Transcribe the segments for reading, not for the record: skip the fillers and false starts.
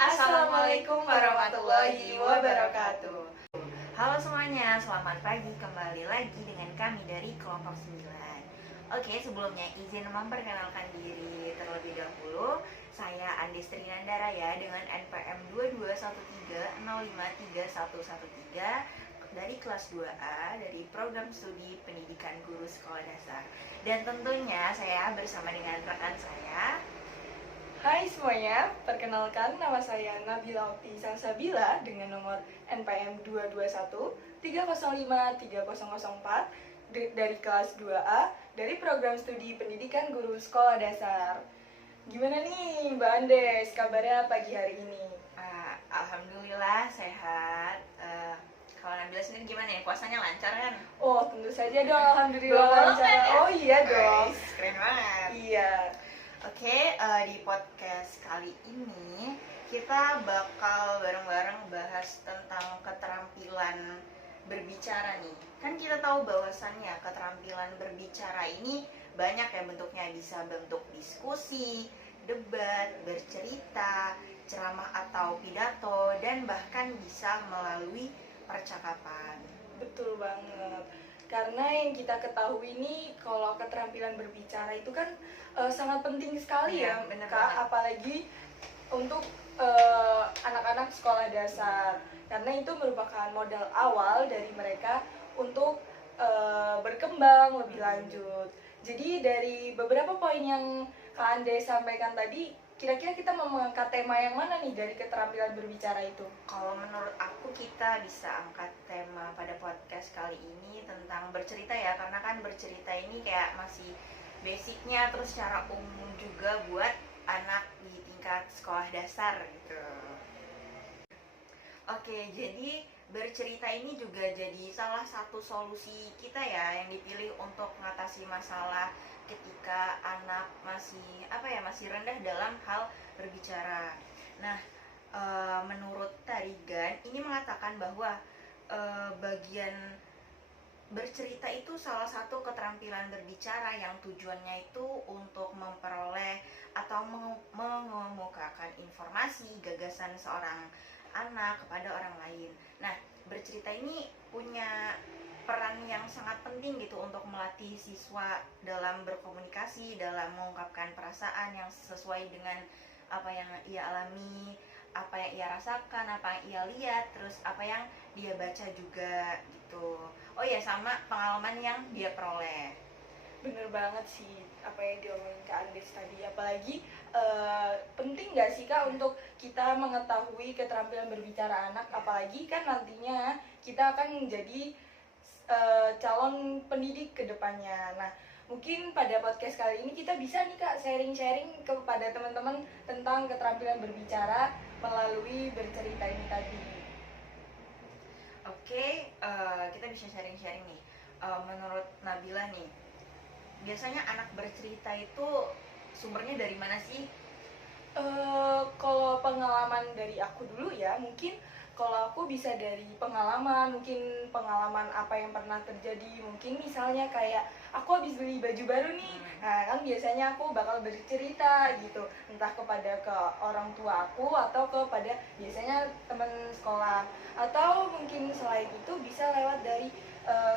Assalamualaikum warahmatullahi wabarakatuh. Halo semuanya, selamat pagi. Kembali lagi dengan kami dari kelompok 9. Oke, sebelumnya izin memperkenalkan diri terlebih dahulu. Saya Andis Trinandara ya, dengan NPM 2213053113 dari kelas 2A dari program studi pendidikan guru sekolah dasar. Dan tentunya saya bersama dengan rekan saya. Hai semuanya, perkenalkan nama saya Nabila Okti Sansabila dengan nomor NPM 221305304 dari kelas 2A dari program studi pendidikan guru sekolah dasar. Gimana nih Mbak Andes, kabarnya pagi hari ini? Alhamdulillah sehat. Kalau Nabila sendiri gimana ya? Puasanya lancar kan? Oh tentu saja dong, alhamdulillah lancar. Ya? Oh iya dong. Keren banget. Iya. Oke, di podcast kali ini kita bakal bareng-bareng bahas tentang keterampilan berbicara nih. Kan kita tahu bahwasannya keterampilan berbicara ini banyak ya bentuknya, bisa bentuk diskusi, debat, bercerita, ceramah atau pidato, dan bahkan bisa melalui percakapan. Betul banget. Karena yang kita ketahui ini kalau keterampilan berbicara itu kan sangat penting sekali ya, bener Kak, banget. apalagi untuk anak-anak sekolah dasar. Karena itu merupakan modal awal dari mereka untuk berkembang lebih lanjut. Jadi dari beberapa poin yang Kak Ande sampaikan tadi, kira-kira kita mau mengangkat tema yang mana nih dari keterampilan berbicara itu? Kalau menurut aku kita bisa angkat tema pada podcast kali ini tentang bercerita ya, karena kan bercerita ini kayak masih basicnya, terus secara umum juga buat anak di tingkat sekolah dasar gitu. Oke, jadi bercerita ini juga jadi salah satu solusi kita ya yang dipilih untuk mengatasi masalah ketika anak masih rendah dalam hal berbicara. Nah, menurut Tarigan ini mengatakan bahwa bagian bercerita itu salah satu keterampilan berbicara yang tujuannya itu untuk memperoleh atau mengemukakan informasi, gagasan seorang anak kepada orang lain. Nah, bercerita ini punya peran yang sangat penting gitu untuk melatih siswa dalam berkomunikasi, dalam mengungkapkan perasaan yang sesuai dengan apa yang ia alami, apa yang ia rasakan, apa yang ia lihat, terus apa yang dia baca juga gitu. Oh ya, sama pengalaman yang dia peroleh. Bener banget sih apa yang diomongin Kak Andes tadi, apalagi penting gak sih Kak untuk kita mengetahui keterampilan berbicara anak, apalagi kan nantinya kita akan menjadi calon pendidik ke depannya. Nah, mungkin pada podcast kali ini kita bisa nih Kak sharing-sharing kepada teman-teman tentang keterampilan berbicara melalui bercerita ini tadi. Oke, kita bisa sharing-sharing nih. Menurut Nabila nih, biasanya anak bercerita itu sumbernya dari mana sih? Kalau pengalaman dari aku dulu ya, mungkin kalau aku bisa dari pengalaman, mungkin pengalaman apa yang pernah terjadi. Mungkin misalnya kayak aku habis beli baju baru nih, nah kan biasanya aku bakal bercerita gitu, entah kepada ke orang tua aku atau kepada biasanya teman sekolah, atau mungkin selain itu bisa lewat dari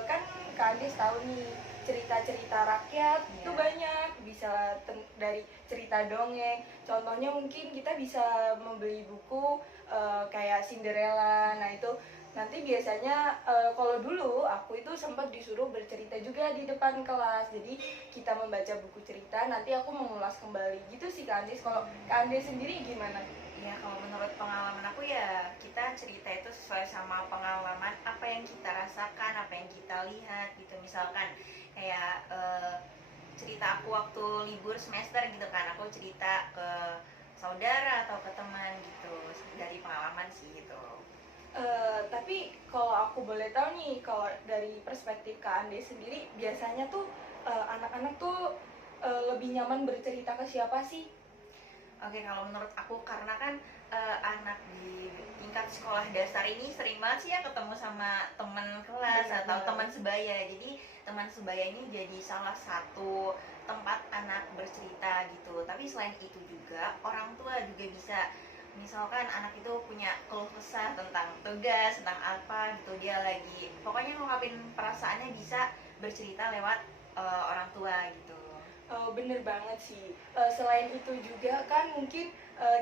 kan Kak Andis tahu nih cerita-cerita rakyat itu banyak, bisa dari cerita dongeng. Contohnya mungkin kita bisa membeli buku kayak Cinderella. Nah itu nanti biasanya kalau dulu aku itu sempat disuruh bercerita juga di depan kelas. Jadi kita membaca buku cerita, nanti aku mengulas kembali gitu sih Kak Andis. Kalau Kak Andis sendiri gimana? Ya, kalau menurut pengalaman aku ya, kita cerita itu sesuai sama pengalaman apa yang kita rasakan, apa yang kita lihat gitu. Misalkan kayak cerita aku waktu libur semester gitu kan, aku cerita ke saudara atau ke teman gitu, dari pengalaman sih gitu. Tapi kalau aku boleh tahu nih, kalau dari perspektif Kak Ande sendiri, biasanya tuh anak-anak tuh lebih nyaman bercerita ke siapa sih? Oke, kalau menurut aku karena kan anak di tingkat sekolah dasar ini sering banget sih ya ketemu sama teman kelas atau teman sebaya. Jadi teman sebaya ini jadi salah satu tempat anak bercerita gitu. Tapi selain itu juga orang tua juga bisa misalkan anak itu punya keluh kesah tentang tugas, tentang apa gitu, dia lagi pokoknya ngungkapin perasaannya bisa bercerita lewat orang tua gitu. Bener banget sih. Selain itu juga kan mungkin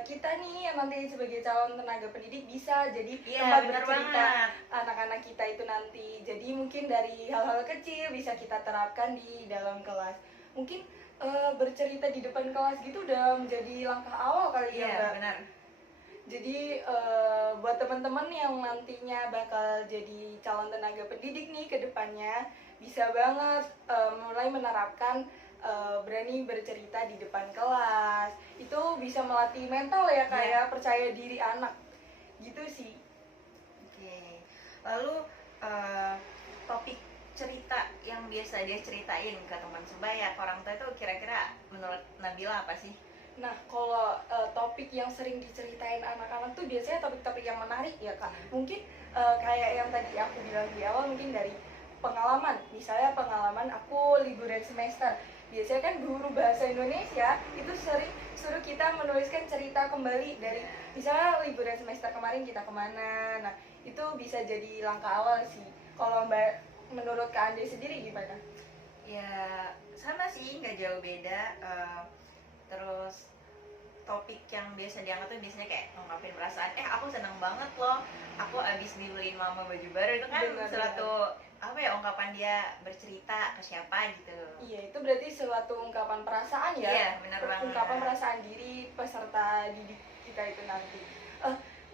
kita nih yang nanti sebagai calon tenaga pendidik bisa jadi Iya, tempat bener bercerita banget. anak-anak kita itu nanti. Jadi mungkin dari hal-hal kecil bisa kita terapkan di dalam kelas. Mungkin bercerita di depan kelas gitu udah menjadi langkah awal kali ya, Iya, Mbak. benar. Jadi buat teman-teman yang nantinya bakal jadi calon tenaga pendidik nih ke depannya bisa banget mulai menerapkan berani bercerita di depan kelas. Itu bisa melatih mental ya Kak Iya. ya, percaya diri anak. Gitu sih. Oke. Lalu topik cerita yang biasa dia ceritain ke teman sebaya, ke orang tua itu kira-kira menurut Nabila apa sih? Nah, kalau topik yang sering diceritain anak-anak tuh biasanya topik-topik yang menarik ya Kak. Mungkin kayak yang tadi aku bilang di awal, mungkin dari pengalaman. Misalnya pengalaman aku liburan semester. Biasanya kan guru bahasa Indonesia itu sering suruh kita menuliskan cerita kembali dari misalnya liburan semester kemarin kita kemana. Nah, itu bisa jadi langkah awal sih. Kalau Mbak, menurut Kak Ande sendiri gimana? Ya sama sih, nggak jauh beda. Terus topik yang biasa diangkat tuh biasanya kayak ngungkapin perasaan, aku seneng banget loh, aku abis dibeliin mama baju baru. Itu kan Benar, suatu apa ya, ungkapan dia bercerita ke siapa gitu. Iya, itu berarti suatu ungkapan perasaan ya. Iya, benar banget. Ungkapan perasaan diri peserta didik kita itu nanti.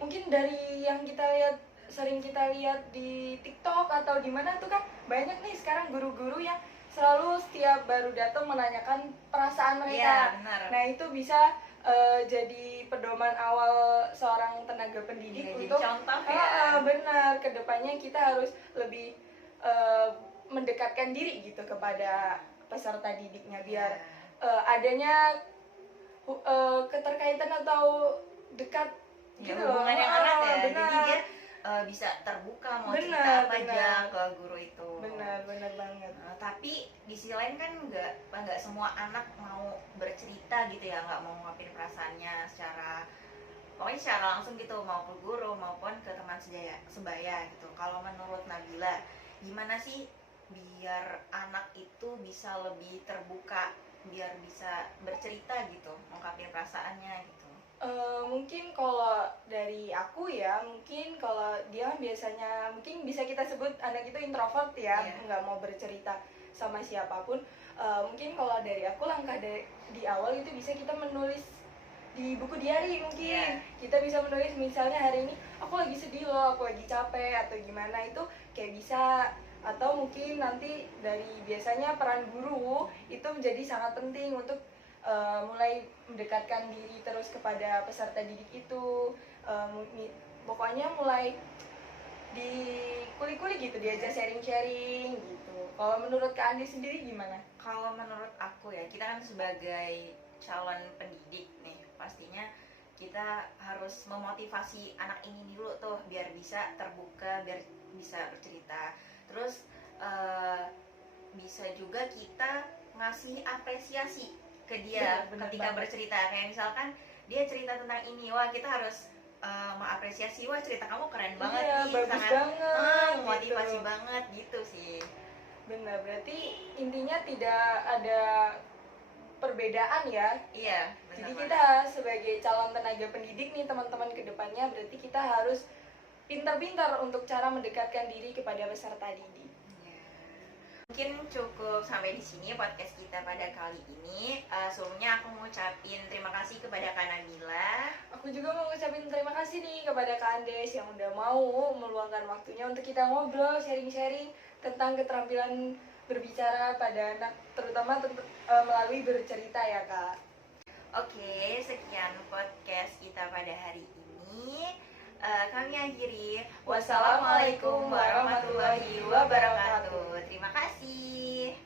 Mungkin dari yang sering kita lihat di TikTok atau di mana tuh kan banyak nih sekarang guru-guru yang selalu setiap baru datang menanyakan perasaan mereka. Iya, benar. Nah, itu bisa jadi pedoman awal seorang tenaga pendidik Iya, jadi untuk contoh ya. benar, kedepannya kita harus lebih mendekatkan diri gitu kepada peserta didiknya biar adanya keterkaitan atau dekat Ya, gitu hubungan yang loh. erat ya. Benar. Jadi dia bisa terbuka mau Benar, cerita apa aja benar. ke guru itu. Benar banget. Tapi di sisi lain kan nggak semua anak mau bercerita gitu ya, nggak mau ngungkapin perasaannya pokoknya secara langsung gitu, mau ke guru maupun ke teman sebaya gitu. Kalau menurut Nabila, gimana sih biar anak itu bisa lebih terbuka, biar bisa bercerita gitu, ngungkapin perasaannya gitu? Mungkin kalau dari aku ya, mungkin kalau dia biasanya mungkin bisa kita sebut anak itu introvert ya, Iya. nggak mau bercerita sama siapapun. Mungkin kalau dari aku langkah di awal itu bisa kita menulis di buku diary mungkin. Iya. Kita bisa menulis misalnya hari ini aku lagi sedih loh, aku lagi capek atau gimana, itu kayak bisa. Atau mungkin nanti dari biasanya peran guru itu menjadi sangat penting untuk mulai mendekatkan diri terus kepada peserta didik itu. Pokoknya mulai dikuli-kuli gitu, diajak sharing-sharing gitu. Kalau menurut Kak Andi sendiri gimana? Kalau menurut aku ya, kita kan sebagai calon pendidik nih, pastinya kita harus memotivasi anak ini dulu tuh biar bisa terbuka, biar bisa bercerita. Terus bisa juga kita ngasih apresiasi ke dia Benar ketika banget. bercerita. Kayak misalkan dia cerita tentang ini, wah kita harus mengapresiasi, wah cerita kamu keren banget Iya, nih, bagus sangat banget, motivasi gitu. banget gitu sih. Benar, berarti intinya tidak ada perbedaan ya. Iya, Jadi benar kita sebagai calon tenaga pendidik nih teman-teman kedepannya, berarti kita harus pintar-pintar untuk cara mendekatkan diri kepada peserta didik. Mungkin cukup sampai di sini podcast kita pada kali ini. Sebelumnya aku mau ucapin terima kasih kepada Kak Nabila. Aku juga mau ngucapin terima kasih nih kepada Kak Andes yang udah mau meluangkan waktunya untuk kita ngobrol, sharing-sharing tentang keterampilan berbicara pada anak, terutama melalui bercerita ya Kak. Oke, sekian podcast kita pada hari ini. Kami akhiri. Wassalamualaikum warahmatullahi wabarakatuh. Terima kasih.